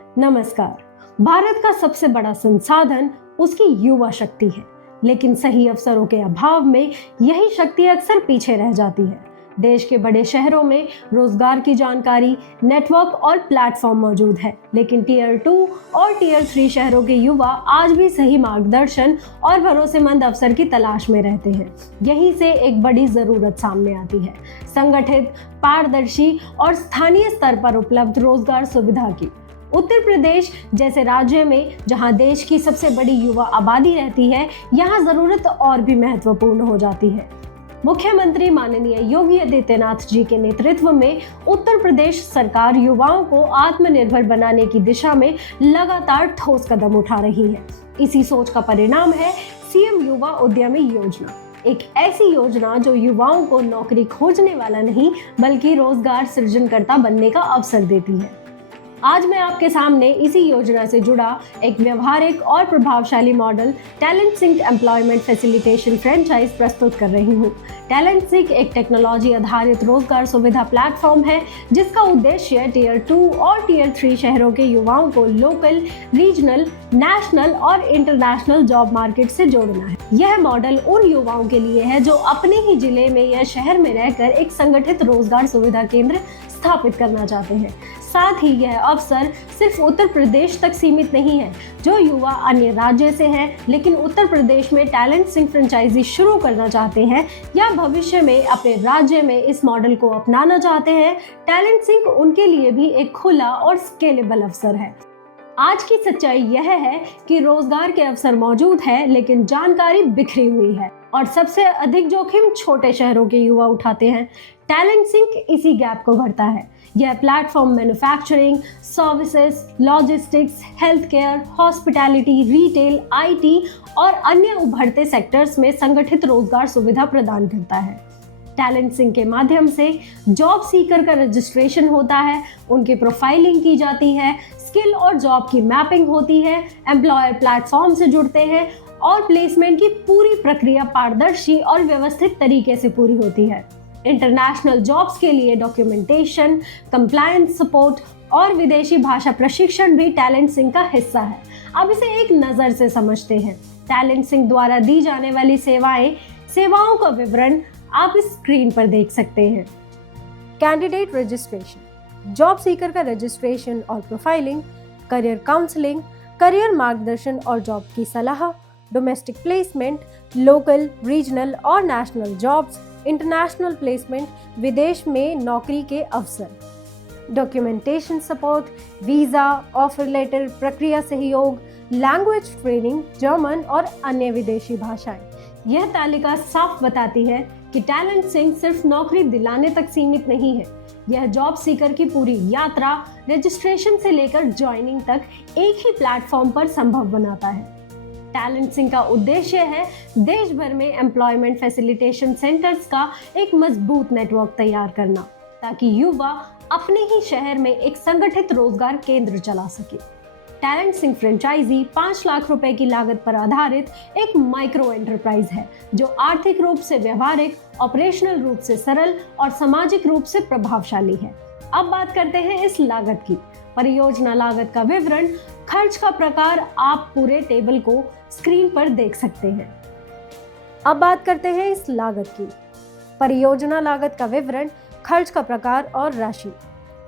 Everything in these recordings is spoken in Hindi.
नमस्कार। भारत का सबसे बड़ा संसाधन उसकी युवा शक्ति है, लेकिन सही अवसरों के अभाव में यही शक्ति अक्सर पीछे रह जाती है। देश के बड़े शहरों में रोजगार की जानकारी, नेटवर्क और प्लेटफॉर्म मौजूद है, लेकिन टीयर 2 और टीयर 3 शहरों के युवा आज भी सही मार्गदर्शन और भरोसेमंद अवसर की तलाश में रहते हैं। यहीं से एक बड़ी जरूरत सामने आती है, संगठित, पारदर्शी और स्थानीय स्तर पर उपलब्ध रोजगार सुविधा की। उत्तर प्रदेश जैसे राज्य में, जहां देश की सबसे बड़ी युवा आबादी रहती है, यहां जरूरत और भी महत्वपूर्ण हो जाती है। मुख्यमंत्री माननीय योगी आदित्यनाथ जी के नेतृत्व में उत्तर प्रदेश सरकार युवाओं को आत्मनिर्भर बनाने की दिशा में लगातार ठोस कदम उठा रही है। इसी सोच का परिणाम है सीएम युवा उद्यमी योजना, एक ऐसी योजना जो युवाओं को नौकरी खोजने वाला नहीं बल्कि रोजगार सृजनकर्ता बनने का अवसर देती है। आज मैं आपके सामने इसी योजना से जुड़ा एक व्यवहारिक और प्रभावशाली model talent sync employment facilitation franchise प्रस्तुत कर रही हूँ। टैलेंट सिंक एक टेक्नोलॉजी आधारित रोजगार सुविधा प्लेटफॉर्म है जिसका उद्देश्य टीयर 2 और टीयर 3 शहरों के युवाओं को लोकल, रीजनल, नेशनल और इंटरनेशनल जॉब मार्केट से जोड़ना है। यह मॉडल उन युवाओं के लिए है जो अपने ही जिले में या शहर में रहकर एक संगठित रोजगार सुविधा केंद्र स्थापित करना चाहते हैं। साथ ही यह अवसर सिर्फ उत्तर प्रदेश तक सीमित नहीं है। जो युवा अन्य राज्य से हैं लेकिन उत्तर प्रदेश में टैलेंट सिंक फ्रेंचाइजी शुरू करना चाहते हैं या भविष्य में अपने राज्य में इस मॉडल को अपनाना चाहते हैं, टैलेंट सिंक उनके लिए भी एक खुला और स्केलेबल अवसर है। आज की सच्चाई यह है कि रोजगार के अवसर मौजूद है लेकिन जानकारी बिखरी हुई है और सबसे अधिक जोखिम छोटे शहरों के युवा उठाते हैं। टैलेंट सिंक इसी गैप को भरता है। यह platform manufacturing, services, logistics, health care, hospitality, retail, IT और अन्य उभरते सेक्टर्स में संगठित रोजगार सुविधा प्रदान करता है। टैलेंट सिंक के माध्यम से जॉब सीकर का रजिस्ट्रेशन होता है, उनकी प्रोफाइलिंग की जाती है, स्किल और जॉब की मैपिंग होती है, एम्प्लॉयर प्लेटफॉर्म से जुड़ते हैं और प्लेसमेंट की पूरी प्रक्रिया पारदर्शी और व्यवस्थित तरीके से पूरी होती है। इंटरनेशनल जॉब्स के लिए डॉक्यूमेंटेशन, कंप्लायंस सपोर्ट और विदेशी भाषा प्रशिक्षण भी टैलेंट सिंक का हिस्सा है। अब इसे एक नज़र से समझते हैं। टैलेंट सिंक द्वारा दी जाने वाली सेवाओं का विवरण आप इस स्क्रीन पर देख सकते हैं। कैंडिडेट रजिस्ट्रेशन, जॉब सीकर का रजिस्ट्रेशन और प्रोफाइलिंग, करियर काउंसलिंग, करियर मार्गदर्शन और जॉब की सलाह, डोमेस्टिक प्लेसमेंट, लोकल, रीजनल और नेशनल जॉब्स, इंटरनेशनल प्लेसमेंट, विदेश में नौकरी के अवसर, documentation support, visa, offer letter, प्रक्रिया सहयोग, लैंग्वेज ट्रेनिंग, जर्मन और अन्य विदेशी भाषाएं। यह तालिका साफ बताती है कि टैलेंट सिंक सिर्फ नौकरी दिलाने तक सीमित नहीं है। यह जॉब सीकर की पूरी यात्रा रजिस्ट्रेशन से लेकर ज्वाइनिंग तक एक ही प्लेटफॉर्म पर संभव बनाता है। टैलेंट सिंक का उद्देश्य है देश भर में एम्प्लॉयमेंट फैसिलिटेशन सेंटर्स का एक मजबूत नेटवर्क तैयार करना ताकि युवा अपने ही शहर में एक संगठित रोजगार केंद्र चला सके। टैलेंट सिंक फ्रेंचाइजी 5 लाख रुपए की लागत पर आधारित एक माइक्रो एंटरप्राइज है जो आर्थिक रूप से व्यवहारिक, ऑपरेशनल रूप से सरल और सामाजिक रूप से प्रभावशाली है। अब बात करते हैं इस लागत की। परियोजना लागत का विवरण, खर्च का प्रकार आप पूरे टेबल को स्क्रीन पर देख सकते हैं। अब बात करते हैं इस लागत की। परियोजना लागत का विवरण, खर्च का प्रकार और राशि।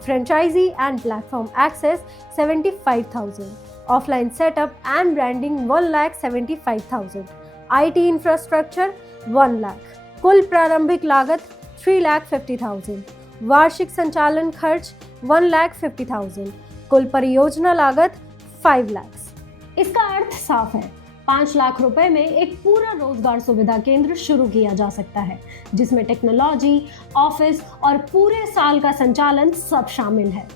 Franchisee and platform access 75,000, offline setup and branding 1,75,000, IT infrastructure 1 lakh, कुल प्रारंभिक लागत 3,50,000, वार्षिक संचालन खर्च 1,50,000, कुल परियोजना लागत 5 लाख। इसका अर्थ साफ है, 5 लाख रुपए में एक पूरा रोजगार सुविधा केंद्र शुरू किया जा सकता है जिसमें टेक्नोलॉजी, ऑफिस और पूरे साल का संचालन सब शामिल है।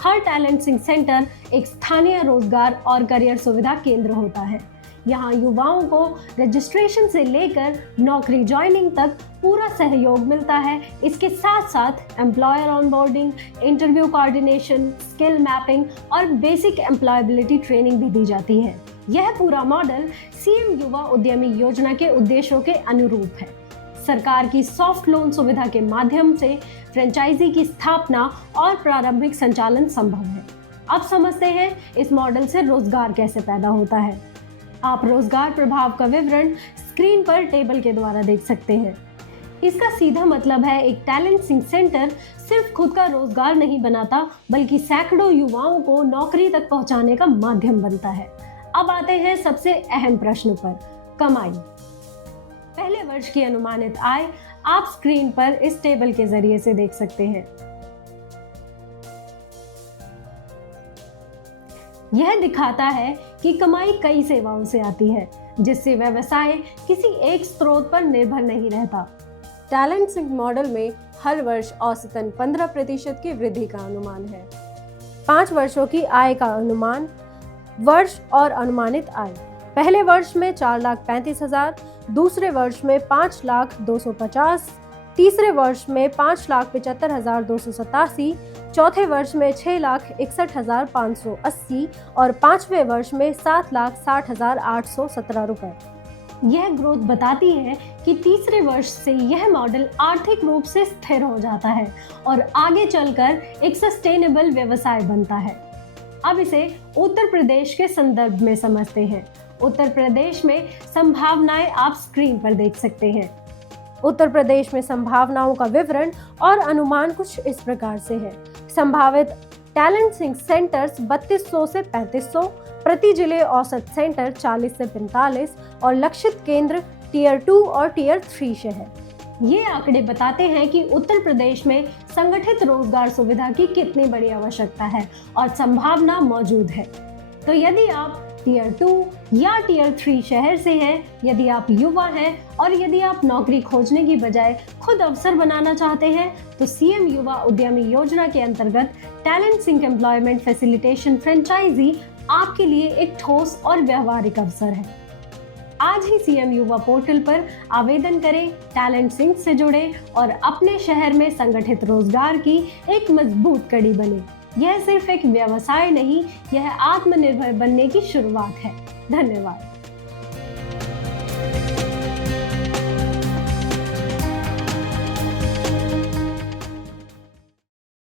हर टैलेंट सिंक सेंटर एक स्थानीय रोजगार और करियर सुविधा केंद्र होता है। यहाँ युवाओं को रजिस्ट्रेशन से लेकर नौकरी ज्वाइनिंग तक पूरा सहयोग मिलता है। इसके साथ साथ employer onboarding, interview coordination, skill mapping और बेसिक एम्प्लॉयबिलिटी ट्रेनिंग भी दी जाती है। यह पूरा मॉडल सीएम युवा उद्यमी योजना के उद्देश्यों के अनुरूप है। सरकार की सॉफ्ट लोन सुविधा के माध्यम से फ्रेंचाइजी की स्थापना और प्रारंभिक संचालन संभव है। अब समझते हैं इस मॉडल से रोजगार कैसे पैदा होता है। आप रोजगार प्रभाव का विवरण स्क्रीन पर टेबल के द्वारा देख सकते हैं। इसका सीधा मतलब है एक टैलेंट सिंक सेंटर सिर्फ खुद का रोजगार नहीं बनाता, बल्कि सैकड़ों युवाओं को नौकरी तक पहुंचाने का माध्यम बनता है। अब आते हैं सबसे अहम प्रश्न पर, कमाई। पहले वर्ष की अनुमानित आय आप स्क्रीन पर इस टेबल के जरिए से देख सकते हैं। यह दिखाता है कि कमाई कई सेवाओं से आती है, जिससे व्यवसाय किसी एक स्रोत पर निर्भर नहीं रहता। टैलेंट सिंक मॉडल में हर वर्ष औसतन 15% की वृद्धि का अनुमान है। 5 वर्षों की आय का अनुमान, वर्ष और अनुमानित आय। पहले वर्ष में 4,35,000, दूसरे वर्ष में 5,250,000, तीसरे वर्ष में 5,75,287, चौथे वर्ष में 6,61,580 और पांचवें वर्ष में 7,60,817 रुपए। यह ग्रोथ बताती है कि तीसरे वर्ष से यह मॉडल आर्थिक रूप से स्थिर हो जाता है और आगे चलकर एक सस्टेनेबल व्यवसाय बनता है। अब इसे उत्तर प्रदेश के संदर्भ में समझते हैं। उत्तर प्रदेश में संभावनाएं आप स्क्रीन पर देख सकते हैं। उत्तर प्रदेश में संभावनाओं का विवरण और अनुमान कुछ इस प्रकार से है। संभावित टैलेंट सिंक सेंटर्स 3200 से 3500, प्रति जिले औसत सेंटर 40 से 45 और लक्षित केंद्र टियर 2 और टियर 3 शहर। ये आंकड़े बताते हैं कि उत्तर प्रदेश में संगठित रोजगार सुविधा की कितनी बड़ी आवश्यकता है और संभावना मौजूद है। तो यदि आप टियर 2 या टियर 3 शहर से हैं, यदि आप युवा हैं और यदि आप नौकरी खोजने की बजाय खुद अवसर बनाना चाहते हैं, तो सीएम युवा उद्यमी योजना के अंतर्गत talent sync employment facilitation franchisee आपके लिए एक ठोस और व्यवहारिक अवसर है। आज ही सीएम युवा पोर्टल पर आवेदन करें, टैलेंट सिंक से जुड़े और अपने शहर में संगठित रोजगार की एक मजबूत कड़ी बने। यह सिर्फ एक व्यवसाय नहीं, यह आत्मनिर्भर बनने की शुरुआत है। धन्यवाद।